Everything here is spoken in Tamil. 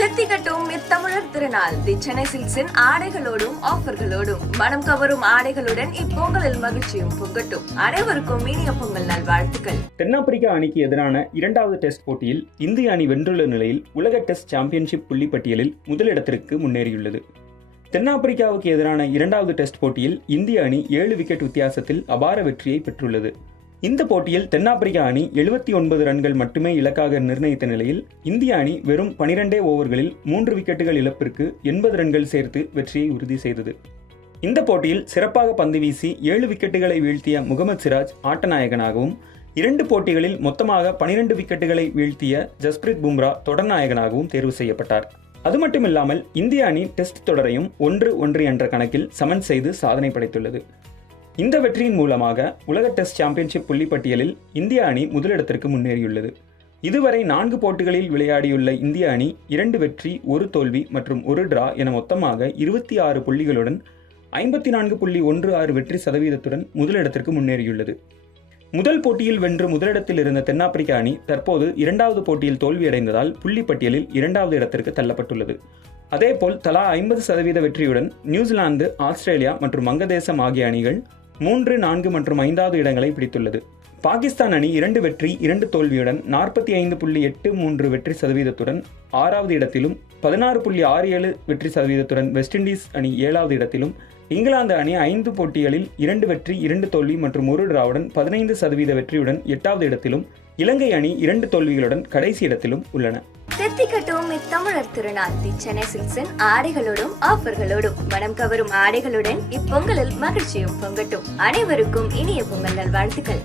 தித்திக்கட்டும் இத்தமிழர் திருநாள். தி சென்னை சில்க்ஸின் ஆடைகளோடும் ஆஃபர்களோடும். மனம் கவரும் ஆடைகளுடன் இப்பொங்கலில் மகிழ்ச்சியும் பொங்கட்டும். அனைவருக்கும் இனிய பொங்கல் நல்வாழ்த்துக்கள். தென்னாப்பிரிக்கா அணிக்கு எதிரான இரண்டாவது டெஸ்ட் போட்டியில் இந்திய அணி வென்றுள்ள நிலையில் உலக டெஸ்ட் சாம்பியன்ஷிப் புள்ளி பட்டியலில் முதலிடத்திற்கு முன்னேறியுள்ளது. தென்னாப்பிரிக்காவுக்கு எதிரான இரண்டாவது டெஸ்ட் போட்டியில் இந்திய அணி ஏழு விக்கெட் வித்தியாசத்தில் அபார வெற்றியை பெற்றுள்ளது. இந்த போட்டியில் தென்னாப்பிரிக்கா அணி எழுபத்தி ஒன்பது ரன்கள் மட்டுமே இலக்காக நிர்ணயித்த நிலையில் இந்திய அணி வெறும் பனிரெண்டே ஓவர்களில் மூன்று விக்கெட்டுகள் இழப்பிற்கு எண்பது ரன்கள் சேர்த்து வெற்றியை உறுதி செய்தது. இந்த போட்டியில் சிறப்பாக பந்து வீசி ஏழு விக்கெட்டுகளை வீழ்த்திய முகமது சிராஜ் ஆட்டநாயகனாகவும் இரண்டு போட்டிகளில் மொத்தமாக பனிரெண்டு விக்கெட்டுகளை வீழ்த்திய ஜஸ்பிரித் பும்ரா தொடர்நாயகனாகவும் தேர்வு செய்யப்பட்டார். அது மட்டுமில்லாமல் இந்திய அணி டெஸ்ட் தொடரையும் ஒன்று ஒன்று என்ற கணக்கில் சமன் செய்து சாதனை படைத்துள்ளது. இந்த வெற்றியின் மூலமாக உலக டெஸ்ட் சாம்பியன்ஷிப் புள்ளிப்பட்டியலில் இந்திய அணி முதலிடத்திற்கு முன்னேறியுள்ளது. இதுவரை நான்கு போட்டிகளில் விளையாடியுள்ள இந்திய அணி இரண்டு வெற்றி ஒரு தோல்வி மற்றும் ஒரு டிரா என மொத்தமாக இருபத்தி ஆறு புள்ளிகளுடன் ஐம்பத்தி நான்கு புள்ளி ஒன்று ஆறு வெற்றி சதவீதத்துடன் முதலிடத்திற்கு முன்னேறியுள்ளது. முதல் போட்டியில் வென்று முதலிடத்தில் இருந்த தென்னாப்பிரிக்க அணி தற்போது இரண்டாவது போட்டியில் தோல்வியடைந்ததால் புள்ளிப்பட்டியலில் இரண்டாவது இடத்திற்கு தள்ளப்பட்டுள்ளது. அதேபோல் தலா ஐம்பது சதவீத வெற்றியுடன் நியூசிலாந்து ஆஸ்திரேலியா மற்றும் வங்கதேசம் ஆகிய அணிகள் மூன்று நான்கு மற்றும் ஐந்தாவது இடங்களை பிடித்துள்ளது. பாகிஸ்தான் அணி இரண்டு வெற்றி இரண்டு தோல்வியுடன் நாற்பத்தி ஐந்து புள்ளி எட்டு மூன்று வெற்றி சதவீதத்துடன் ஆறாவது இடத்திலும் பதினாறு புள்ளி ஆறு ஏழு வெற்றி சதவீதத்துடன் வெஸ்ட் இண்டீஸ் அணி ஏழாவது இடத்திலும் இங்கிலாந்து அணி ஐந்து போட்டிகளில் இரண்டு வெற்றி இரண்டு தோல்வி மற்றும் ஒரு டிராவுடன் பதினைந்து சதவீத வெற்றியுடன் எட்டாவது இடத்திலும் இலங்கை அணி இரண்டு தோல்விகளுடன் கடைசி இடத்திலும் உள்ளன. செத்திக்கட்டும் இத்தமிழர் திருநாள். தி சென்னை சில்க்ஸின் ஆடைகளோடும் ஆஃபர்களோடும் மனம் கவரும் ஆடைகளுடன் இப்பொங்கலில் மகிழ்ச்சியும் பொங்கட்டும். அனைவருக்கும் இனிய பொங்கல் நல்வாழ்த்துக்கள்.